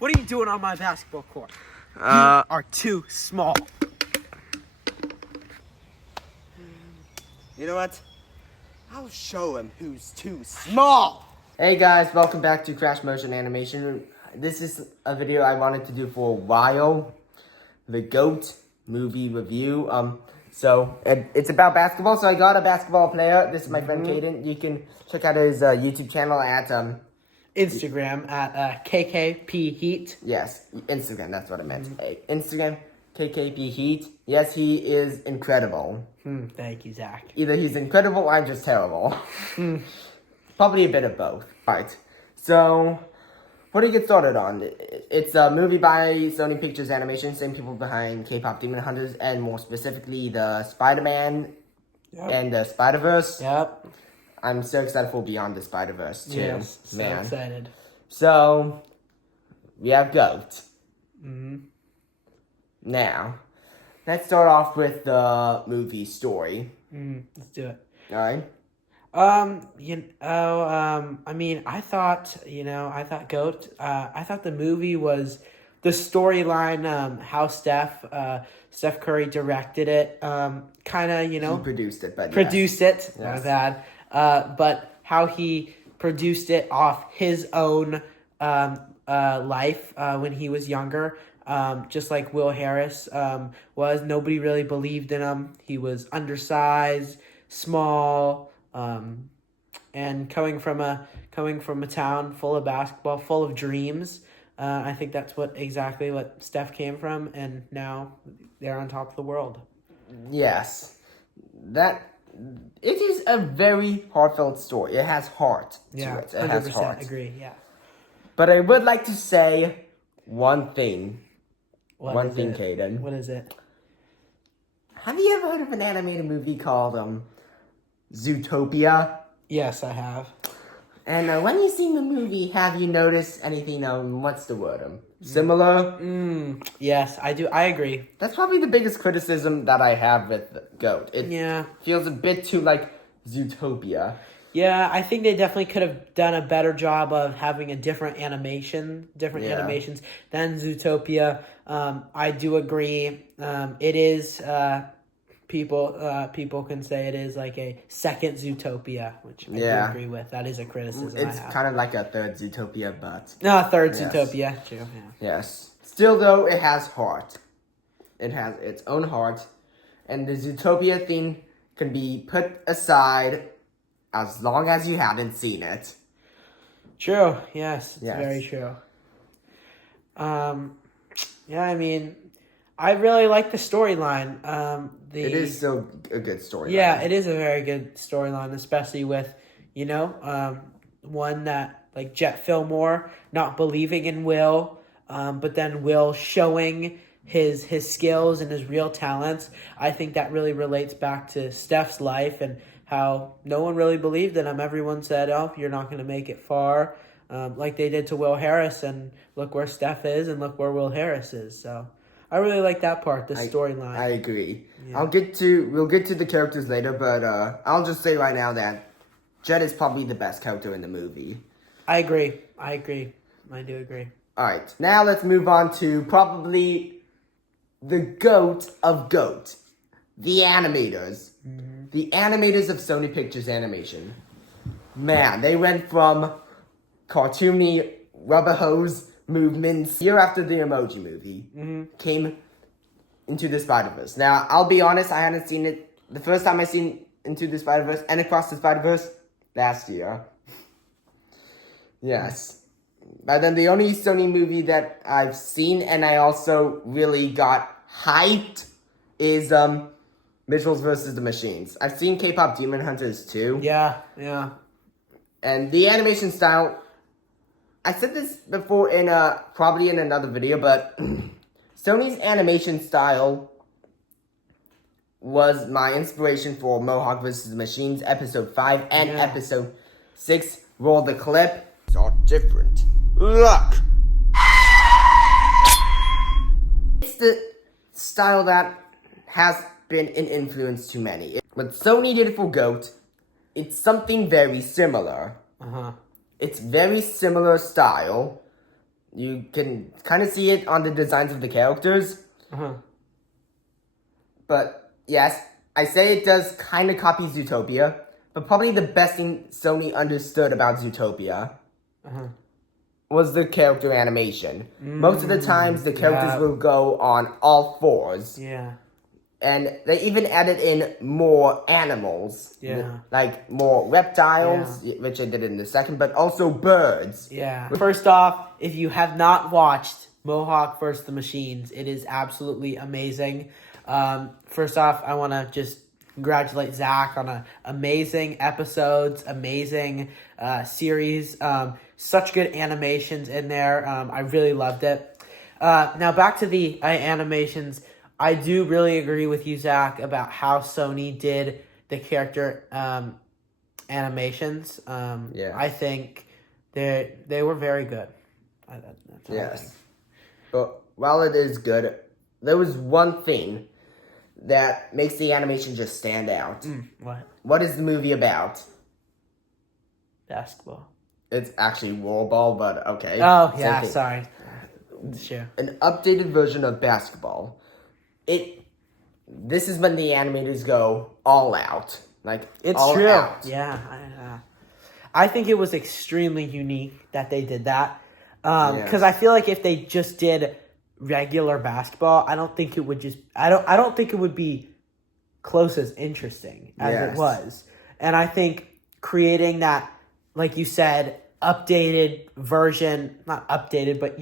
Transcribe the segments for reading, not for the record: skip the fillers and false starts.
What are you doing on my basketball court? You are too small. You know what? I'll show him who's too small. Hey guys, welcome back to Crash Motion Animation. This is a video I wanted to do for a while. The GOAT movie review. It's about basketball, so I got a basketball player. This is my friend Caden. You can check out his YouTube channel at Instagram at KKP Heat. Yes, Instagram. That's what I meant. Instagram KKP Heat. Yes, he is incredible. Thank you, Zach. Either he's incredible or I'm just terrible. Probably a bit of both. Alright, so what do you get started on? It's a movie by Sony Pictures Animation, same people behind K-Pop Demon Hunters, and more specifically the Spider-Man and the Spider-Verse. Yep. I'm so excited for Beyond the Spider-Verse too. Yes, so excited. So, we have GOAT. Now, let's start off with the movie story. Let's do it. Alright? I thought GOAT, I thought the movie was the storyline, how Steph Curry directed it, He produced it, but produced it, Yes. my bad, but how he produced it off his own, life, when he was younger, just like Will Harris, was. Nobody really believed in him. He was undersized, small, and coming from a town full of basketball, full of dreams. I think that's exactly what Steph came from, and now they're on top of the world. Yes. It is a very heartfelt story. It has heart to it. It has 100% heart. agree, yeah. But I would like to say one thing. What is it? Caden. What is it? Have you ever heard of an animated movie called Zootopia? Yes, I have. And when you've seen the movie, have you noticed anything, what's the word? Similar? Yes, I do. I agree. That's probably the biggest criticism that I have with GOAT. It feels a bit too like Zootopia. Yeah, I think they definitely could have done a better job of having a different animations than Zootopia. I do agree. It is, people can say it is like a second Zootopia, which I do agree with. That is a criticism It's kind of like a third Zootopia, but... No, third Zootopia, true, yeah. Yes. Still, though, it has heart. It has its own heart. And the Zootopia thing can be put aside as long as you haven't seen it. True, yes, it's very true. I really like the storyline. It is still a good storyline. Yeah, it is a very good storyline, especially with, one that, like, Jet Fillmore not believing in Will, but then Will showing his skills and his real talents. I think that really relates back to Steph's life and how no one really believed in him. Everyone said, oh, you're not going to make it far, like they did to Will Harris, and look where Steph is and look where Will Harris is. So I really like that part, the storyline. I agree. Yeah. We'll get to the characters later, but I'll just say right now that Jet is probably the best character in the movie. I agree. I do agree. Alright, now let's move on to probably the GOAT of GOAT. The animators. The animators of Sony Pictures Animation. Man, they went from cartoony rubber hose movements year after the Emoji Movie came into the Spider-Verse. Now, I'll be honest, I hadn't seen it. The first time I seen Into the Spider-Verse and Across the Spider-Verse, last year. Yes. But then the only Sony movie that I've seen and I also really got hyped is Mitchell's vs. the Machines. I've seen K-Pop Demon Hunters too. Yeah. And the animation style, I said this before in probably in another video, but Sony's animation style was my inspiration for Mohawk vs. the Machines episode 5 and episode 6. Roll the clip. It's all different. Look! It's the style that has been an influence to many. What Sony did for GOAT, it's something very similar. It's very similar style, You can kind of see it on the designs of the characters. Uh-huh. But yes, I say it does kind of copy Zootopia. But probably the best thing Sony understood about Zootopia was the character animation. Most of the times, the characters will go on all fours. Yeah. And they even added in more animals. Yeah. Like more reptiles, which I did in the second, but also birds. Yeah. First off, if you have not watched Mohawk vs. the Machines, it is absolutely amazing. First off, I want to just congratulate Zach on amazing episodes, amazing series. Such good animations in there. I really loved it. Now back to the animations. I do really agree with you, Zach, about how Sony did the character animations. I think they were very good. That's what I think. But while it is good, there was one thing that makes the animation just stand out. What? What is the movie about? Basketball. It's actually Rollerball, but okay. Oh, Same yeah, thing. sorry. Sure. An updated version of basketball. This is when the animators go all out. Like, It's all true. out. Yeah. I think it was extremely unique that they did that. Because I feel like if they just did regular basketball, I don't think it would just... I don't think it would be close as interesting as it was. And I think creating that, like you said, updated version... Not updated, but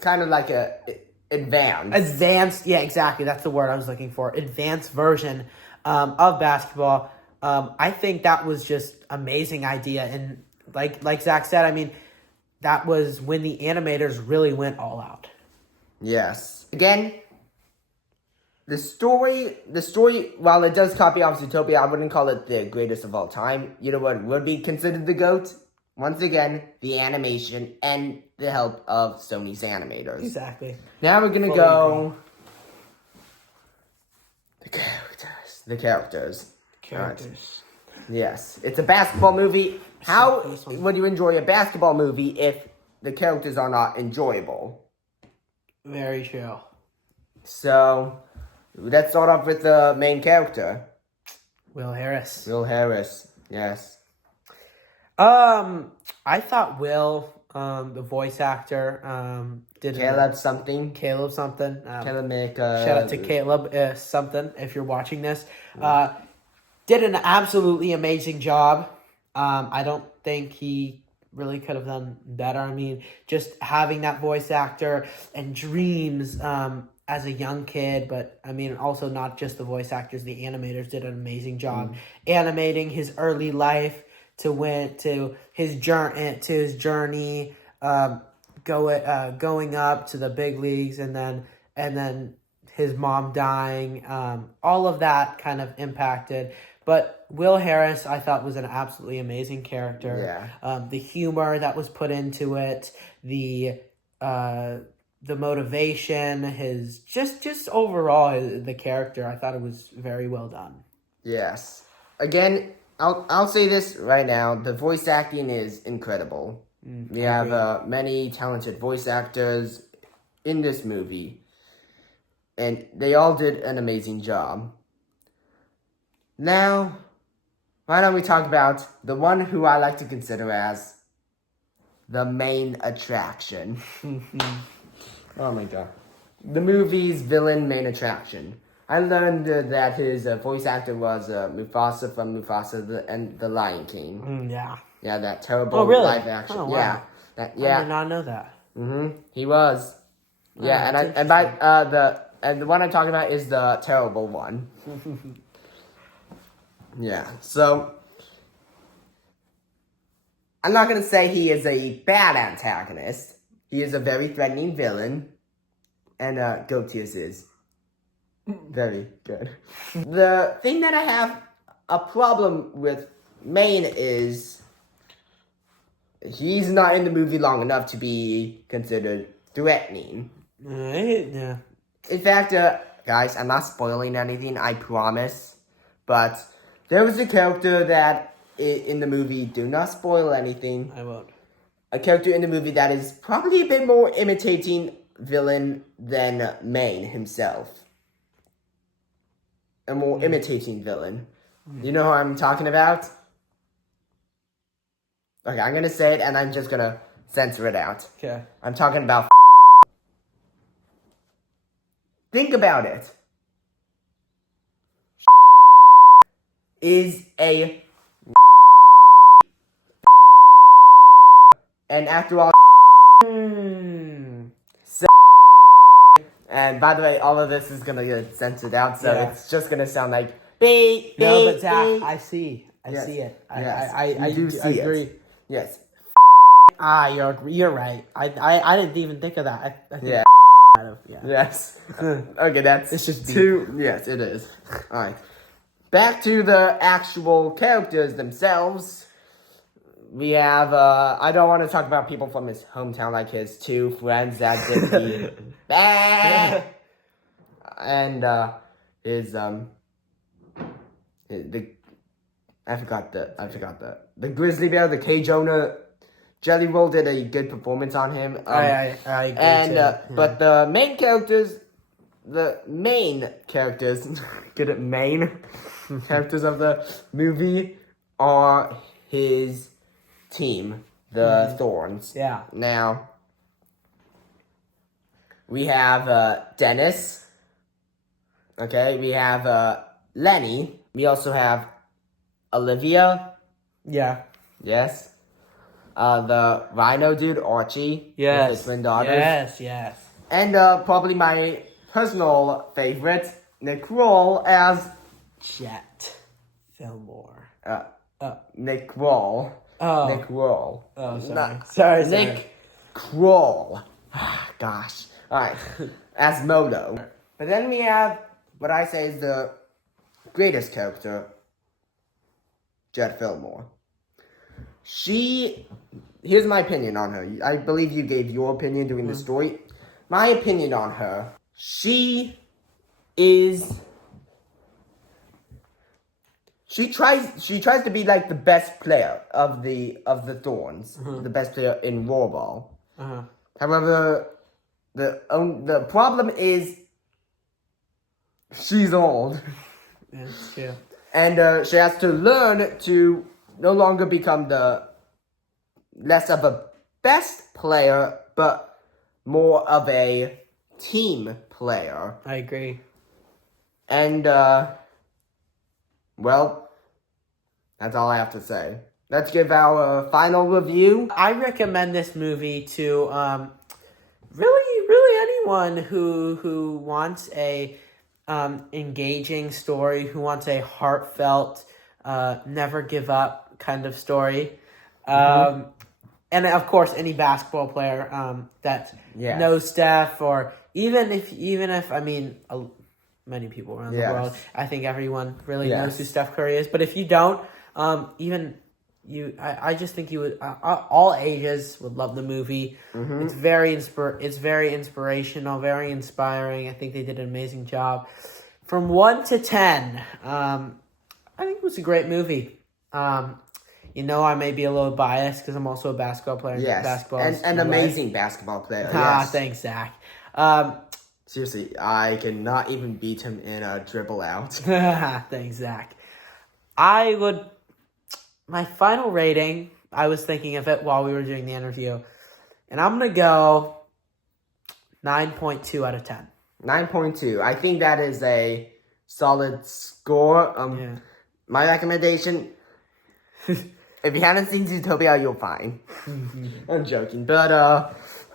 Kind of like a advanced. Yeah, exactly. That's the word I was looking for. Advanced version of basketball. I think that was just amazing idea. And like Zach said, I mean, that was when the animators really went all out. Yes. Again, the story, while it does copy off Zootopia, I wouldn't call it the greatest of all time. You know what would be considered the GOAT? Once again, the animation and the help of Sony's animators. Exactly. Now we're gonna go... The characters. Alright. Yes. It's a basketball movie. How would you enjoy a basketball movie if the characters are not enjoyable? Very true. So, let's start off with the main character. Will Harris. Will Harris. Yes. I thought Will, the voice actor, did Caleb something. Caleb something. Caleb make Shout out to Caleb something if you're watching this. Did an absolutely amazing job. I don't think he really could have done better. I mean, just having that voice actor and dreams as a young kid, but I mean, also not just the voice actors, the animators did an amazing job animating his early life to his journey, going up to the big leagues, and then his mom dying. All of that kind of impacted. But Will Harris, I thought, was an absolutely amazing character. Yeah. The humor that was put into it, the motivation, his just overall the character, I thought it was very well done. Yes. Again, I'll say this right now. The voice acting is incredible. We have many talented voice actors in this movie, and they all did an amazing job. Now, why don't we talk about the one who I like to consider as the main attraction. Oh my god. The movie's villain main attraction. I learned that his voice actor was Mufasa from Mufasa and the Lion King. Yeah. Yeah, that terrible live action. Oh, wow. Yeah. I did not know that. He was. Yeah, and the one I'm talking about is the terrible one. Yeah, so I'm not gonna say he is a bad antagonist. He is a very threatening villain, and Goatius is very good. The thing that I have a problem with Maine is he's not in the movie long enough to be considered threatening. Yeah. In fact, guys, I'm not spoiling anything, I promise, but there was a character that in the movie, do not spoil anything. I won't. a character in the movie that is probably a bit more imitating villain than Maine himself. A more imitating villain. You know who I'm talking about? Okay, I'm gonna say it and I'm just gonna censor it out. Okay. I'm talking about Think about it. Is a and after all and by the way, all of this is gonna get censored out, so Yeah. it's just gonna sound like beep, No, beep, but Zach, beep. I see Yes. it. Yes, I you do see it. agree. Yes. You're right. I didn't even think of that. I think Yeah. yeah. Yes. Okay, that's It's just two. Yes, it is. Alright. Back to the actual characters themselves. We have, I don't want to talk about people from his hometown, like his two friends that did the and, I forgot the Grizzly Bear, the Cage owner, Jelly Roll did a good performance on him. I agree And, too. Yeah. but the main characters, good at main characters of the movie are his team, the Thorns. Yeah. Now, we have Dennis. Okay, we have Lenny. We also have Olivia. Yeah. Yes. The Rhino dude, Archie. Yes. With his twin daughters. Yes. And probably my personal favorite, Nick Kroll as Jet Fillmore. Nick Kroll. Oh. Nick Kroll. Oh, sorry. Not- Sorry. Nick Kroll. Gosh. Alright. As Moto. But then we have what I say is the greatest character, Jet Fillmore. Here's my opinion on her. I believe you gave your opinion during the story. My opinion on her, she tries to be like the best player of the Thorns, the best player in Roarball. Uh-huh. However, the problem is she's old, Yeah, it's true. and she has to learn to no longer become less of a best player, but more of a team player. I agree. And, well, that's all I have to say. Let's give our final review. I recommend this movie to really anyone who wants a engaging story, who wants a heartfelt, never give up kind of story. And of course, any basketball player that Yes. knows Steph, or even if I mean, many people around Yes. the world, I think everyone really Yes. knows who Steph Curry is. But if you don't, even you, I just think you would. All ages would love the movie. It's very inspirational, very inspiring. I think they did an amazing job. From 1 to 10, I think it was a great movie. I may be a little biased because I'm also a basketball player. Yes, Basketball and is an my life. amazing basketball player. Ah, Yes. thanks, Zach. Seriously, I cannot even beat him in a dribble out. Thanks, Zach. My final rating, I was thinking of it while we were doing the interview, and I'm going to go 9.2 out of 10. 9.2. I think that is a solid score. Yeah. My recommendation, if you haven't seen Zootopia, you'll find. I'm joking, but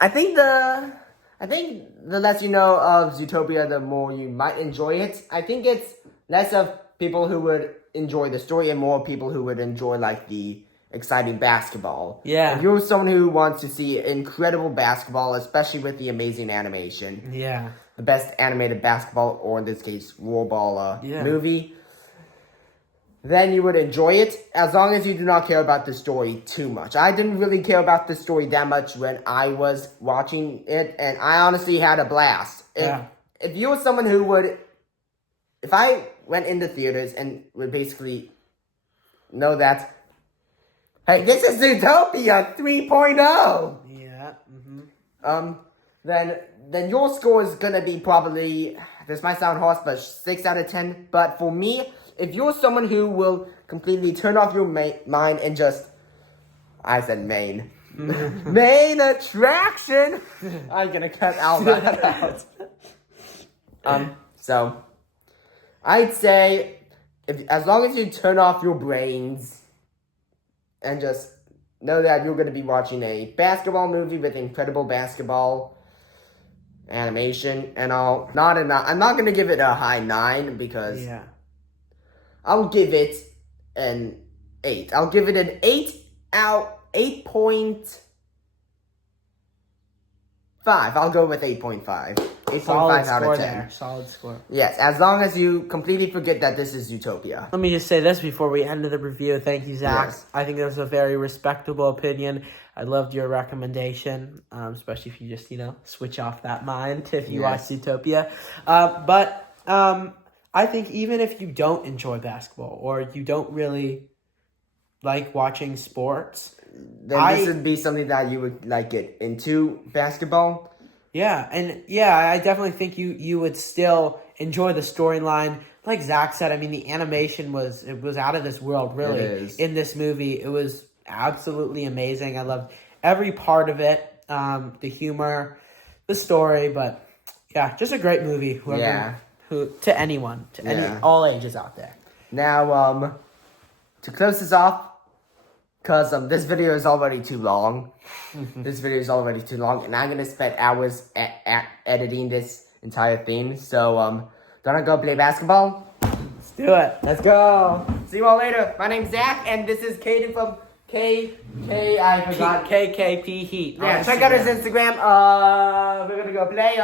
I think the less you know of Zootopia, the more you might enjoy it. I think it's less of people who would enjoy the story and more people who would enjoy like the exciting basketball. Yeah. If you're someone who wants to see incredible basketball, especially with the amazing animation, Yeah. the best animated basketball, or in this case, Roarball movie, then you would enjoy it, as long as you do not care about the story too much. I didn't really care about the story that much when I was watching it, and I honestly had a blast. If you were someone who would... If I went into theaters and would basically know that, Hey, this is Zootopia 3.0. Yeah. Mm-hmm. Then your score is gonna be probably, this might sound harsh, but 6 out of 10. But for me, if you're someone who will completely turn off your mind and just, I said main. Main attraction. I'm gonna cut all that out. So I'd say as long as you turn off your brains and just know that you're gonna be watching a basketball movie with incredible basketball animation and all. I'm not gonna give it a high 9 because Yeah. I'll give it an 8. I'll give it an 8.5. I'll go with 8.5. 8.5 Solid out score of 10. there. Solid score. Yes, as long as you completely forget that this is Zootopia. Let me just say this before we end the review. Thank you, Zach. Yes. I think that was a very respectable opinion. I loved your recommendation, especially if you just, switch off that mind if you watch Yes. Zootopia. But I think even if you don't enjoy basketball or you don't really like watching sports, Then this would be something that you would like get into basketball. I definitely think you would still enjoy the storyline. Like Zach said, I mean, the animation was out of this world, really. It is. In this movie, it was absolutely amazing. I loved every part of it, the humor, the story, but yeah, just a great movie. To anyone, all ages out there. Now, to close this off, because this video is already too long. This video is already too long, and I'm gonna spend hours editing this entire thing. So, don't I go play basketball? Let's do it. Let's go. See you all later. My name's Zach, and this is Caden from I forgot. KKP Heat. Yeah, check out his Instagram. We're gonna go play.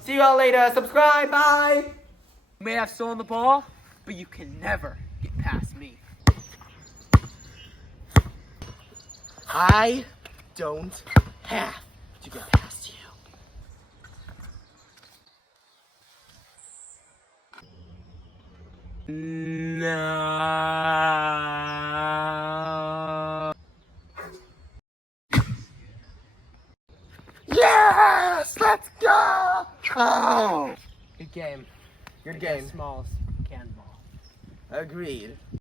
See you all later. Subscribe. Bye. You may have stolen the ball, but you can never get past me. I don't have to get past you. No. Yes! Let's go! Oh! Good game. Good game. Smalls can ball. Agreed.